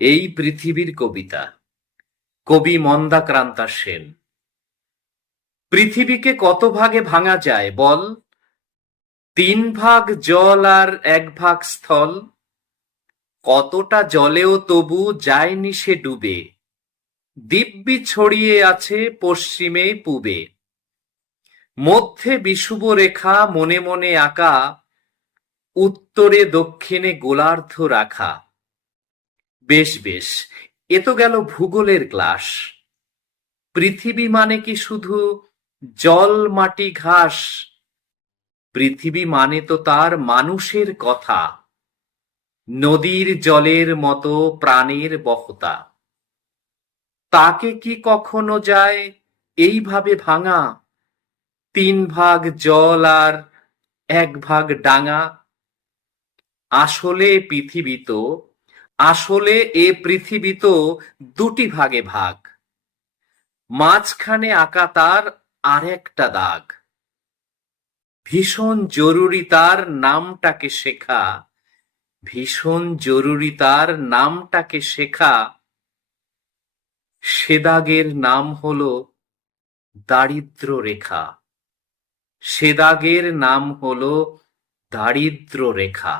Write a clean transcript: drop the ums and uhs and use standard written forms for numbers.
এই পৃথিবীর কবিতা। কবি মন্দাক্রান্তা সেন। পৃথিবীকে কত ভাগে ভাঙা যায় বল? 3 ভাগ জল আর 1 ভাগ স্থল। কতটা জলেও তবু যায়নি সে ডুবে, দিব্যি ছড়িয়ে আছে পশ্চিমে পূবে। মধ্যে বিষুব রেখা মনে মনে আঁকা, উত্তরে দক্ষিণে গোলার্ধ রাখা। বেশ বেশ, এ তো গেল ভূগোলের ক্লাস। পৃথিবী মানে কি শুধু জল মাটি ঘাস? পৃথিবী মানে তো তার মানুষের কথা, নদীর জলের মতো প্রাণের বহতা। তাকে কি কখনো যায় এইভাবে ভাঙা? 3 ভাগ জল আর 1 ভাগ ডাঙা। আসলে এ পৃথিবী তো 2টি ভাগে ভাগ, মাঝখানে আঁকা তার আরেকটা দাগ। ভীষণ জরুরি তার নামটাকে শেখা, ভীষণ জরুরি তার নামটাকে শেখা। সে দাগের নাম হলো দারিদ্র রেখা, সে দাগের নাম হলো দারিদ্র রেখা।